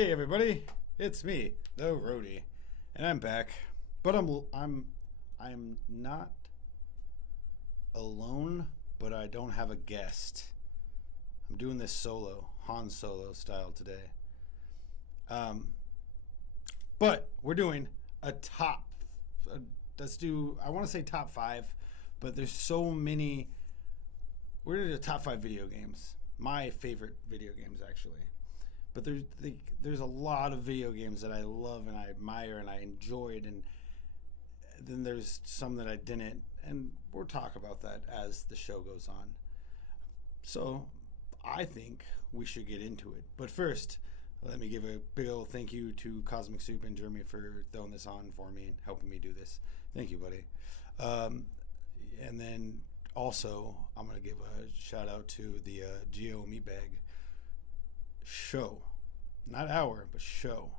Hey everybody, it's me, the Roadie, and I'm back. But I'm not alone, but I don't have a guest. I'm doing this solo, Han Solo style today. Um, but we're doing a top. Uh, let's do. I want to say top five, but there's so many. We're gonna do top five video games. My favorite video games, actually. But there's a lot of video games that I love and I admire and I enjoyed, and then there's some that I didn't, and we'll talk about that as the show goes on. So I think we should get into it. But first, let me give a big old thank you to Cosmic Soup and Jeremy for throwing this on for me and helping me do this. Thank you, buddy. And then also, I'm going to give a shout out to the Geo Meatbag show. Not hour, but show.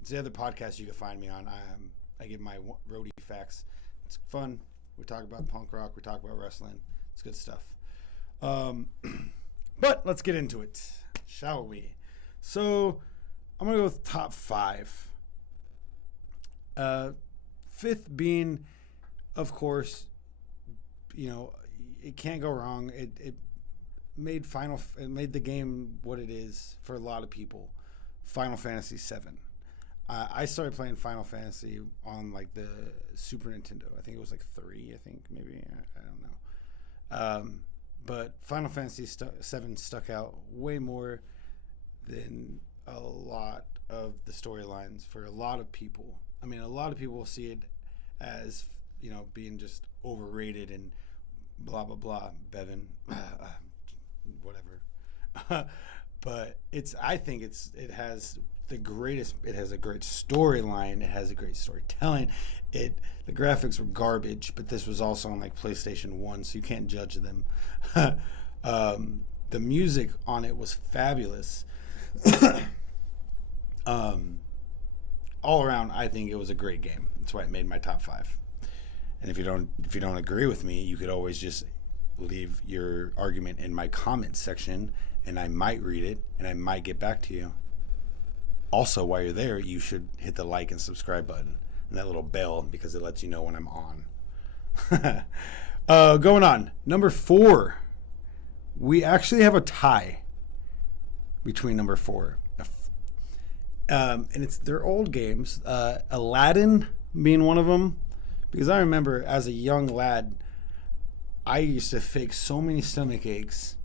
It's the other podcast you can find me on. I give my roadie facts. It's fun. We talk about punk rock. We talk about wrestling. It's good stuff. But let's get into it, shall we? So I'm going to go with top five. Fifth being, of course, it can't go wrong. It made the game what it is for a lot of people. Final Fantasy VII. I started playing Final Fantasy on like the Super Nintendo. I think it was like 3. I think maybe I don't know. But Final Fantasy VII stuck out way more than a lot of the storylines for a lot of people. I mean, a lot of people see it as being just overrated and blah blah blah. Bevan. Whatever. But I think it has a great storyline. It has a great storytelling. The graphics were garbage, but this was also on like PlayStation 1, so you can't judge them. The music on it was fabulous. All around, I think it was a great game. That's why it made my top 5. And if you don't agree with me, you could always just leave your argument in my comments section, and I might read it and I might get back to you. Also, while you're there, you should hit the like and subscribe button and that little bell, because it lets you know when I'm on. Going on, number 4. We actually have a tie between number 4. And they're old games. Aladdin being one of them, because I remember as a young lad, I used to fake so many stomach aches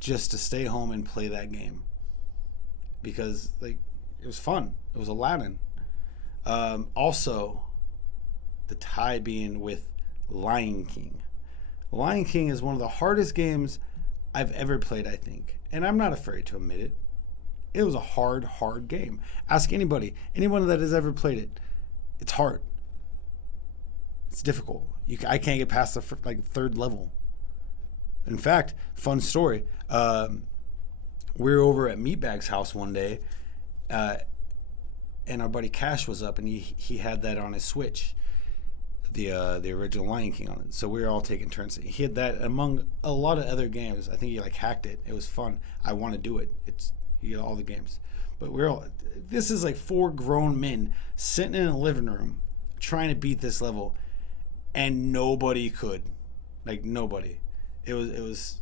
just to stay home and play that game, because it was fun. It was Aladdin. Also, the tie being with Lion King. Lion King is one of the hardest games I've ever played, I think, and I'm not afraid to admit it. It was a hard game. Ask anyone that has ever played it. It's hard. It's difficult. I can't get past the third level. In fact, fun story. We were over at Meatbag's house one day, and our buddy Cash was up, and he had that on his Switch, the original Lion King on it. So we were all taking turns. He had that among a lot of other games. I think he hacked it. It was fun. I want to do it. You get all the games, but this is like 4 grown men sitting in a living room trying to beat this level. And nobody could, nobody. It was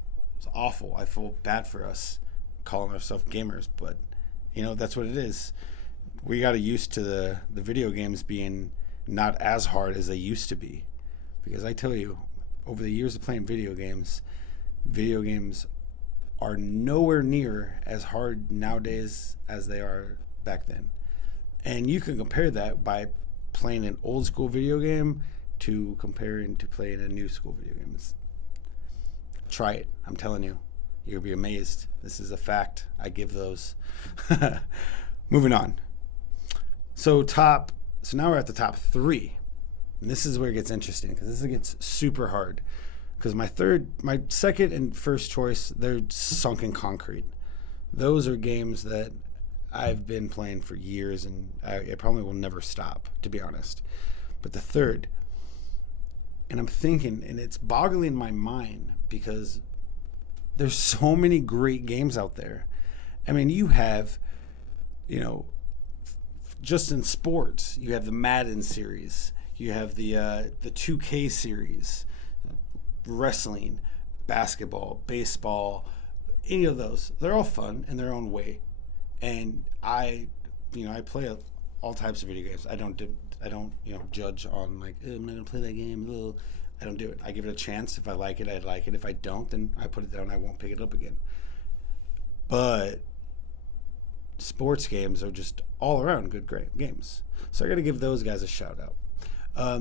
awful. I feel bad for us calling ourselves gamers, but that's what it is. We got used to the video games being not as hard as they used to be, because I tell you, over the years of playing video games are nowhere near as hard nowadays as they are back then. And you can compare that by playing an old school video game to comparing to playing a new school video game. Try it. I'm telling you. You'll be amazed. This is a fact. I give those. Moving on. So now we're at the top 3. And this is where it gets interesting, because this gets super hard. Because my second and first choice, they're sunk in concrete. Those are games that I've been playing for years, and I probably will never stop, to be honest. But the third, and I'm thinking, and it's boggling my mind, because there's so many great games out there. I mean, you have, you know, just in sports, you have the Madden series, you have the 2K series, wrestling, basketball, baseball, any of those. They're all fun in their own way, and I play all types of video games. I don't judge on like, I'm not gonna play that game. Ugh. I don't do it. I give it a chance. If I like it, I like it. If I don't, then I put it down. I won't pick it up again. But sports games are just all around good, great games. So I got to give those guys a shout out.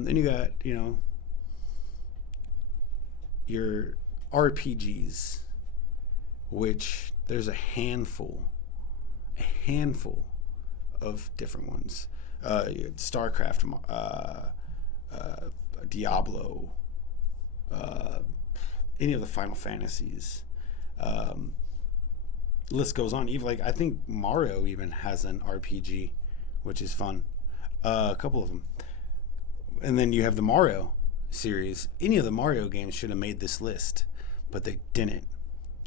Then you got, your RPGs, which there's a handful of different ones. StarCraft, Diablo, any of the Final Fantasies. List goes on. Even I think Mario even has an RPG, which is fun. A couple of them, and then you have the Mario series. Any of the Mario games should have made this list, but they didn't.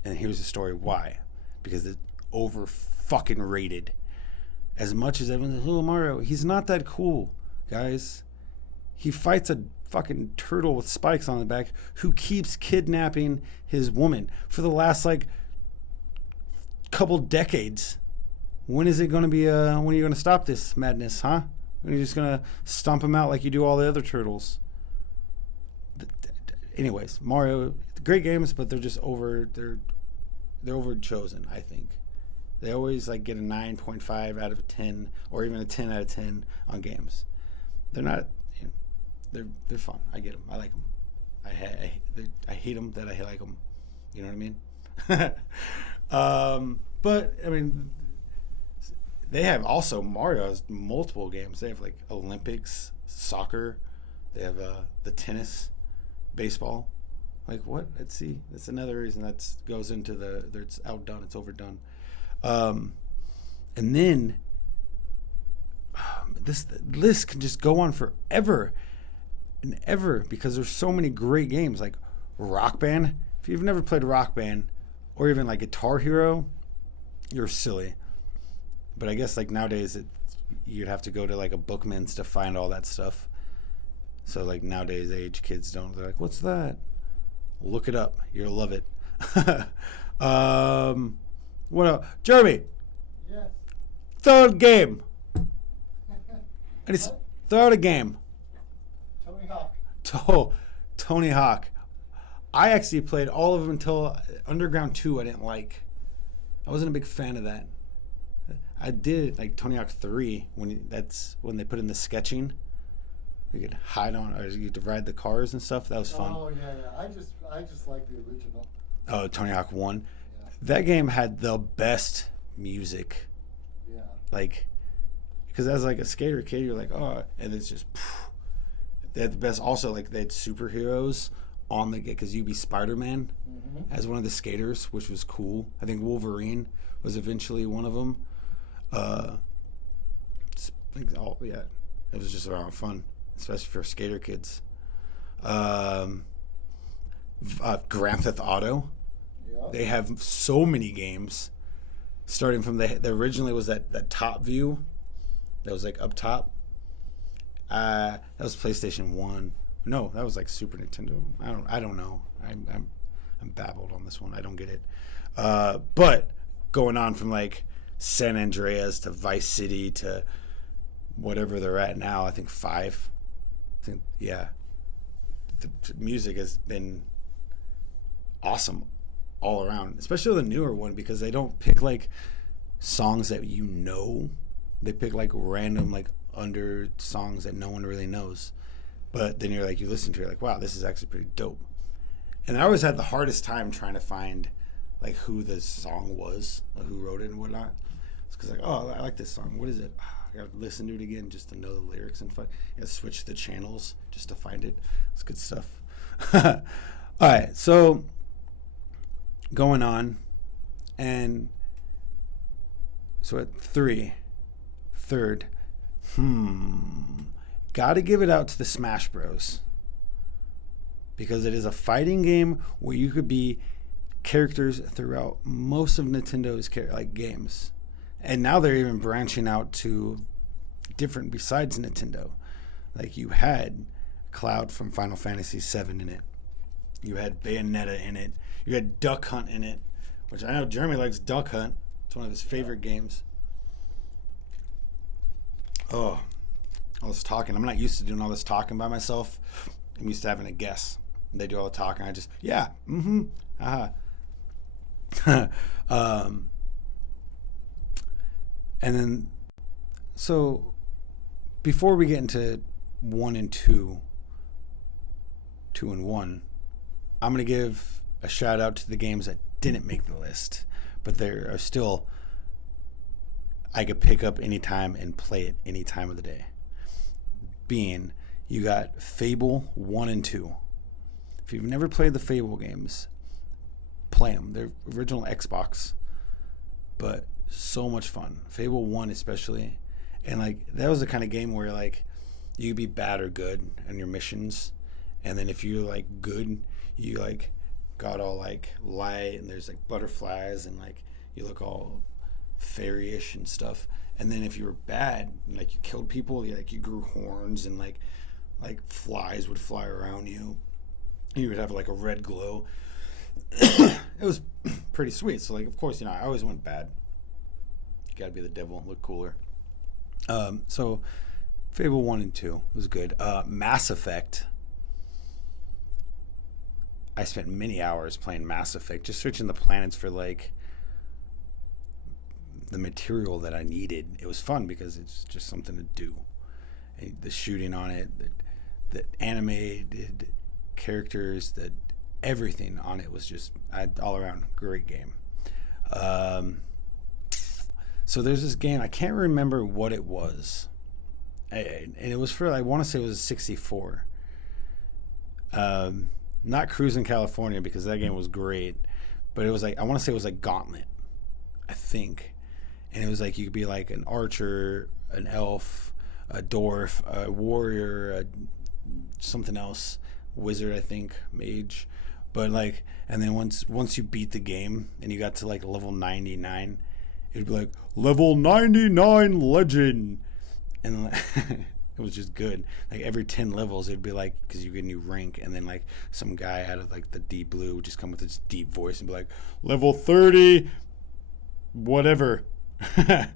And here's the story why: because it's over fucking rated. As much as everyone's like, oh, Mario, he's not that cool, guys. He fights a fucking turtle with spikes on the back who keeps kidnapping his woman for the last couple decades. When is it going to be when are you going to stop this madness, huh? When are you just going to stomp him out like you do all the other turtles? Anyways, Mario, great games, but they're just they're over chosen, I think. They always get a 9.5 out of a 10 or even a 10 out of 10 on games. They're not they're fun. I get them. I like them. I hate them that I like them. You know what I mean? But I mean, they have also Mario has multiple games. They have Olympics, soccer. They have the tennis, baseball. What? Let's see. That's another reason that goes into it's outdone. It's overdone. And then this list can just go on forever and ever because there's so many great games like Rock Band. If you've never played Rock Band or even Guitar Hero, you're silly. But I guess nowadays you'd have to go to a Bookman's to find all that stuff. So nowadays age kids don't. They're like, what's that? Look it up. You'll love it. What else? Jeremy. Yes. Third game. Throw out a game. Tony Hawk. Tony Hawk. I actually played all of them until Underground 2 I didn't like. I wasn't a big fan of that. I did Tony Hawk 3 that's when they put in the sketching. You could hide on, or you could ride the cars and stuff. That was fun. Oh yeah. I just like the original. Oh, Tony Hawk 1. Yeah. That game had the best music. Yeah. Because as a skater kid, you're oh, and it's just. They had the best. Also, they had superheroes on the game because you'd be Spider-Man as one of the skaters, which was cool. I think Wolverine was eventually one of them. It was just around fun, especially for skater kids. Grand Theft Auto. Yeah. They have so many games, starting from the originally was that top view, that was up top. That was PlayStation 1. No, that was Super Nintendo. I don't know. I'm babbled on this one. I don't get it. But going on from San Andreas to Vice City to whatever they're at now, I think 5. The music has been awesome all around, especially the newer one, because they don't pick songs that they pick random under songs that no one really knows, but then you're you listen to it, you're wow, this is actually pretty dope. And I always had the hardest time trying to find who the song was, who wrote it and whatnot. It's because oh, I like this song, what is it? I gotta listen to it again just to know the lyrics and you gotta switch the channels just to find it. It's good stuff. All right, so going on, and so at third, gotta give it out to the Smash Bros. Because it is a fighting game where you could be characters throughout most of Nintendo's games, and now they're even branching out to different besides Nintendo. Like you had Cloud from Final Fantasy VII in it, you had Bayonetta in it, you had Duck Hunt in it, which I know Jeremy likes Duck Hunt. It's one of his favorite games. Oh, all this talking. I'm not used to doing all this talking by myself. I'm used to having a guess. They do all the talking. I just, yeah, and then, so before we get into 1 and 2, 2 and 1, I'm going to give a shout out to the games that didn't make the list, but there are still, I could pick up anytime and play it any time of the day. Being, you got Fable 1 and 2. If you've never played the Fable games, play them. They're original Xbox, but so much fun. Fable 1 especially. And like that was the kind of game where like you could be bad or good on your missions, and then if you're like good, you like got all like light and there's like butterflies and like you look all fairy-ish and stuff. And then if you were bad, like you killed people, you grew horns and like flies would fly around you. You would have like a red glow. It was pretty sweet. So like, of course, I always went bad. You gotta be the devil, look cooler. So Fable 1 and 2 was good. Mass Effect. I spent many hours playing Mass Effect, just searching the planets for like the material that I needed. It was fun because it's just something to do. And the shooting on it, the animated characters, everything on it was just all around great game. So there's this game, I can't remember what it was, and it was for, I want to say it was a 64. Not Cruising California, because that game was great, but it was like, I want to say it was like Gauntlet, I think. And it was like you could be like an archer, an elf, a dwarf, a warrior, something else, wizard, I think, mage. But like, and then once you beat the game and you got to like level 99, it'd be like level 99 legend, and it was just good. Like every 10 levels, it'd be like, because you get a new rank, and then like some guy out of like the deep blue would just come with his deep voice and be like level 30, whatever. And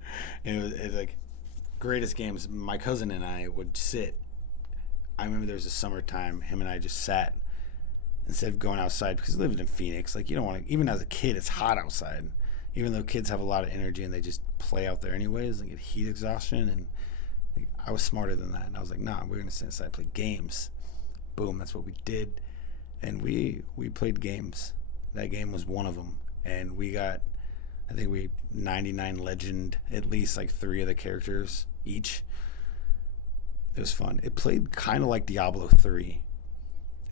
it was like greatest games. My cousin and I would sit. I remember there was a summertime, him and I just sat instead of going outside, because we lived in Phoenix. Like you don't want to, even as a kid, it's hot outside. Even though kids have a lot of energy and they just play out there anyways, they get heat exhaustion. And like, I was smarter than that, and I was like, nah, we're gonna sit inside and play games. Boom, that's what we did, and we played games. That game was one of them, and we got, I think we 99 legend, at least like 3 of the characters each. It was fun. It played kind of like Diablo 3.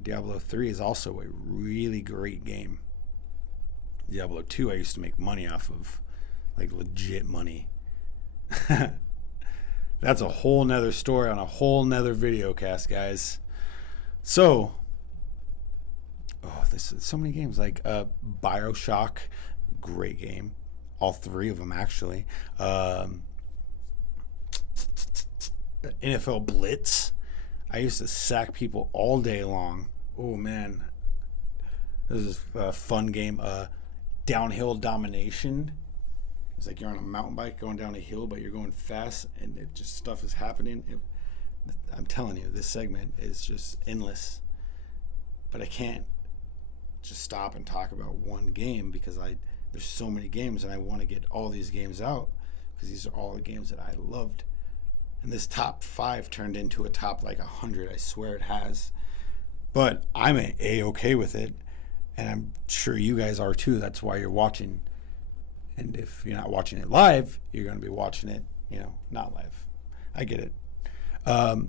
Diablo 3 is also a really great game. Diablo 2 I used to make money off of, like legit money. That's a whole nother story on a whole nother video cast, guys. So, there's so many games, like BioShock, great game. All 3 of them, actually. NFL Blitz. I used to sack people all day long. Oh, man. This is a fun game. Downhill Domination. It's like you're on a mountain bike going down a hill, but you're going fast, and it just stuff is happening. I'm telling you, this segment is just endless. But I can't just stop and talk about one game, because there's so many games, and I want to get all these games out, because these are all the games that I loved. And this top 5 turned into a top like 100. I swear it has. But I'm A-okay with it. And I'm sure you guys are too. That's why you're watching. And if you're not watching it live, you're going to be watching it, not live. I get it.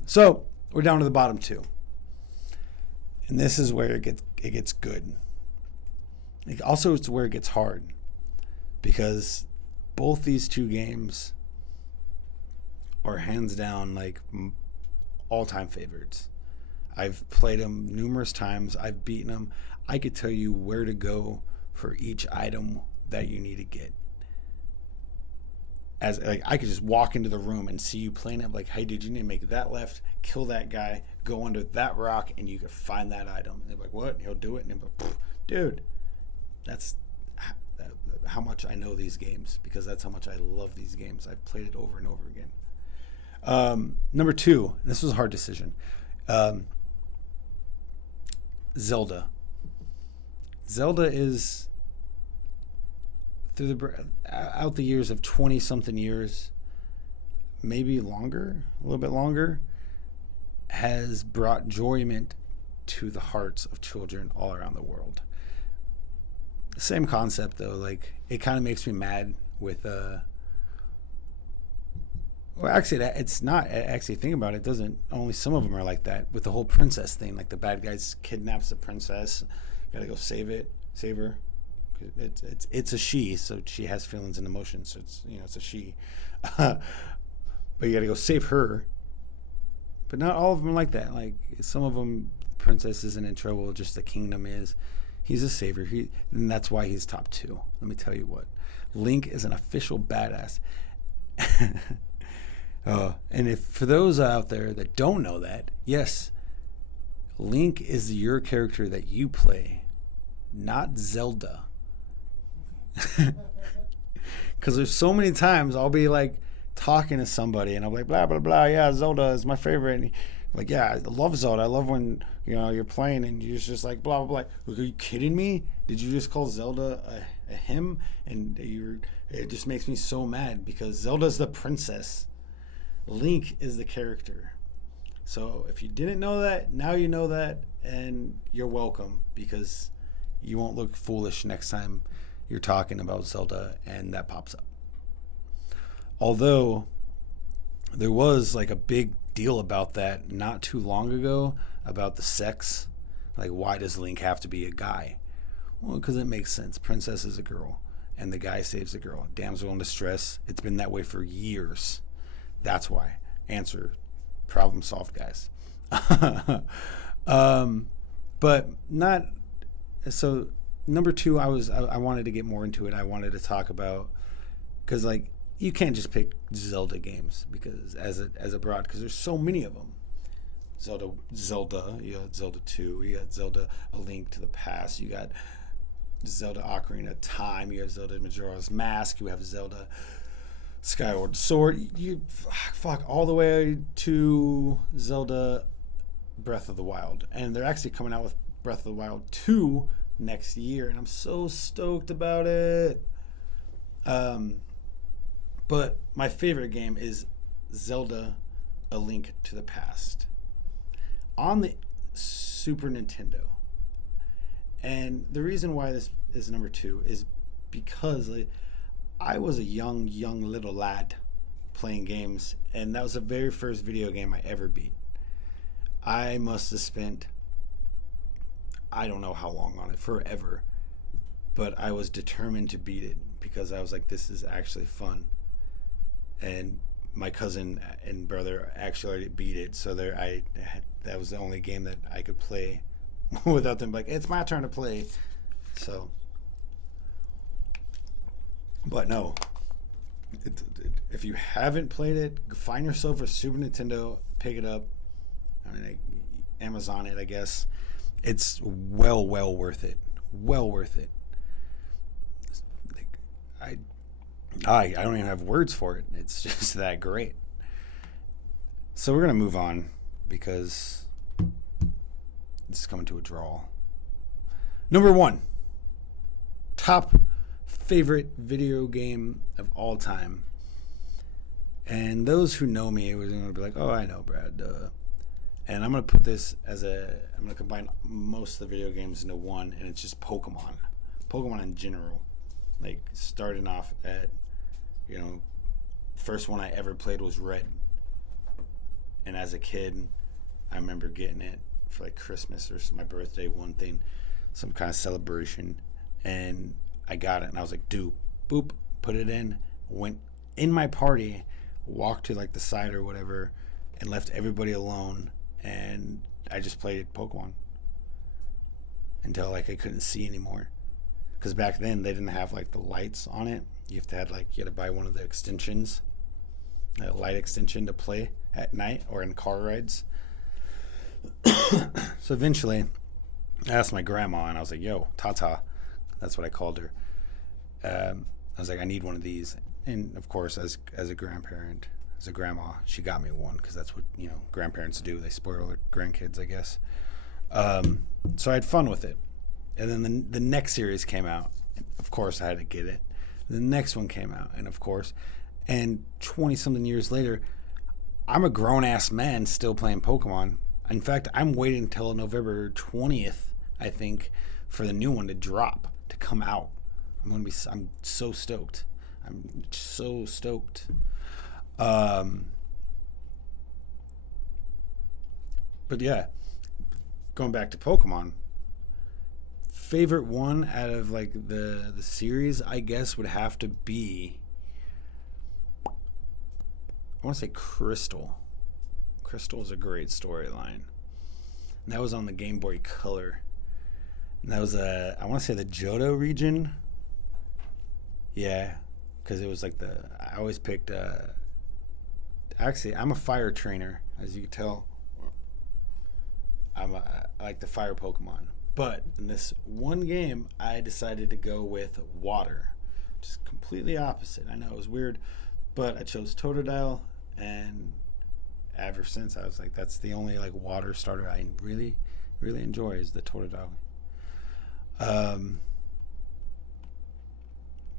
So we're down to the bottom 2. And this is where it gets good. Also, it's where it gets hard. Because both these 2 games are hands down like all-time favorites. I've played them numerous times. I've beaten them. I could tell you where to go for each item that you need to get. As like I could just walk into the room and see you playing it, like, hey dude, you need to make that left, kill that guy, go under that rock, and you can find that item. And they're like, what? And he'll do it, and they're like, dude, that's how much I know these games, because that's how much I love these games. I've played it over and over again. Number 2, this was a hard decision. Zelda. Zelda is out the years of 20 something years, maybe longer, a little bit longer, has brought enjoyment to the hearts of children all around the world. Same concept though, like it kind of makes me mad with well actually it's not actually, think about it, doesn't, only some of them are like that with the whole princess thing, like the bad guys kidnaps the princess, gotta go save her. It's a she, so she has feelings and emotions, so it's, you know, it's a she. But you gotta go save her. But not all of them are like that. Like some of them, the princess isn't in trouble, just the kingdom is. He's a savior. And that's why he's top 2. Let me tell you what, Link is an official badass. And if for those out there that don't know that, yes, Link is your character that you play, not Zelda. Because there's so many times I'll be like talking to somebody and I'm like, blah blah blah, yeah, Zelda is my favorite, and like, yeah, I love Zelda, I love when, you know, you're playing and you're just like blah blah blah. Are you kidding me? Did you just call Zelda a him? And it just makes me so mad, because Zelda's the princess, Link is the character. So if you didn't know that, now you know that, and you're welcome, because you won't look foolish next time you're talking about Zelda and that pops up. Although there was like a big deal about that not too long ago, about the sex. Like, why does Link have to be a guy? Well, because it makes sense. Princess is a girl, and the guy saves the girl. Damsel in distress. It's been that way for years. That's why. Answer. Problem solved, guys. But not so. Number 2, I wanted to get more into it. I wanted to talk about, because like you can't just pick Zelda games because as a broad, because there's so many of them. Zelda, you got Zelda 2, you got Zelda A Link to the Past, you got Zelda Ocarina of Time, you have Zelda Majora's Mask, you have Zelda Skyward Sword, you fuck all the way to Zelda Breath of the Wild, and they're actually coming out with Breath of the Wild 2 next year, and I'm so stoked about it. But my favorite game is Zelda A Link to the Past on the Super Nintendo. And the reason why this is number 2 is because I was a young little lad playing games, and that was the very first video game I ever beat. I must have spent, I don't know how long on it, forever, but I was determined to beat it because I was like, this is actually fun. And my cousin and brother actually already beat it, so that was the only game that I could play without them like, it's my turn to play. So, but no, if you haven't played it, find yourself a Super Nintendo, pick it up. I mean, Amazon it, I guess. It's well worth it. Well worth it. Like, I don't even have words for it. It's just that great. So we're gonna move on because this is coming to a draw. Number 1, top favorite video game of all time. And those who know me are gonna be like, "Oh, I know, Brad." And I'm gonna put this I'm gonna combine most of the video games into one, and it's just Pokemon. Pokemon in general. Like, starting off at, you know, first one I ever played was Red. And as a kid, I remember getting it for like Christmas or my birthday, one thing, some kind of celebration. And I got it, and I was like, dude, boop, put it in, went in my party, walked to like the side or whatever, and left everybody alone. And I just played Pokemon until like I couldn't see anymore. because back then they didn't have like the lights on it. You had to buy one of the extensions, a light extension to play at night or in car rides. So eventually, I asked my grandma, and I was like, "Yo, Tata," that's what I called her. I was like, "I need one of these," and of course, as a grandparent, as a grandma, she got me one because that's what grandparents do. They spoil their grandkids, I guess. So I had fun with it, and then the next series came out. Of course, I had to get it. The next one came out, and of course, and 20-something years later, I'm a grown-ass man still playing Pokemon. In fact, I'm waiting until November 20th, I think, for the new one to drop, to come out. I'm so stoked. I'm so stoked. But yeah, going back to Pokemon, favorite one out of like the series, I guess, would have to be, I want to say Crystal. Crystal is a great storyline. And that was on the Game Boy Color. And that was I want to say the Johto region. Yeah, because it was like I always picked, actually, I'm a fire trainer, as you can tell. I like the fire Pokemon. But in this one game, I decided to go with water. Just completely opposite. I know it was weird, but I chose Totodile, and ever since I was like, that's the only like water starter I really, really enjoy is the Totodile.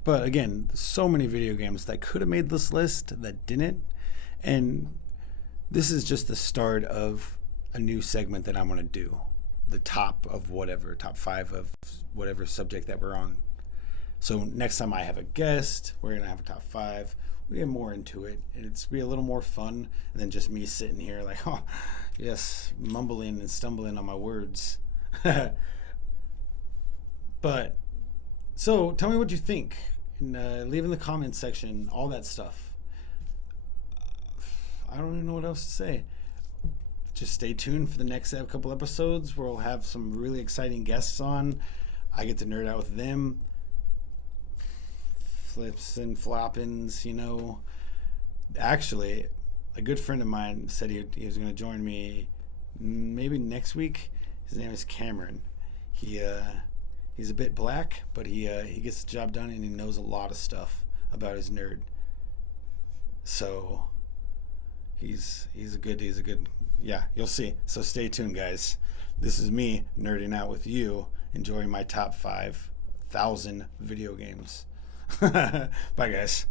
But again, so many video games that could have made this list that didn't, and this is just the start of a new segment that I'm going to do. The top of whatever, top 5 of whatever subject that we're on. So next time I have a guest, we're going to have a top 5. We get more into it, and it's be a little more fun than just me sitting here like, oh, yes, mumbling and stumbling on my words. But, so tell me what you think. And leave in the comments section, all that stuff. I don't even know what else to say. Just stay tuned for the next couple episodes where we'll have some really exciting guests on. I get to nerd out with them. Flips and floppins, Actually, a good friend of mine said he was going to join me maybe next week. His name is Cameron. He's a bit black, but he gets the job done, and he knows a lot of stuff about his nerd. So he's a good yeah, you'll see. So stay tuned, guys. This is me nerding out with you, enjoying my top 5,000 video games. Bye, guys.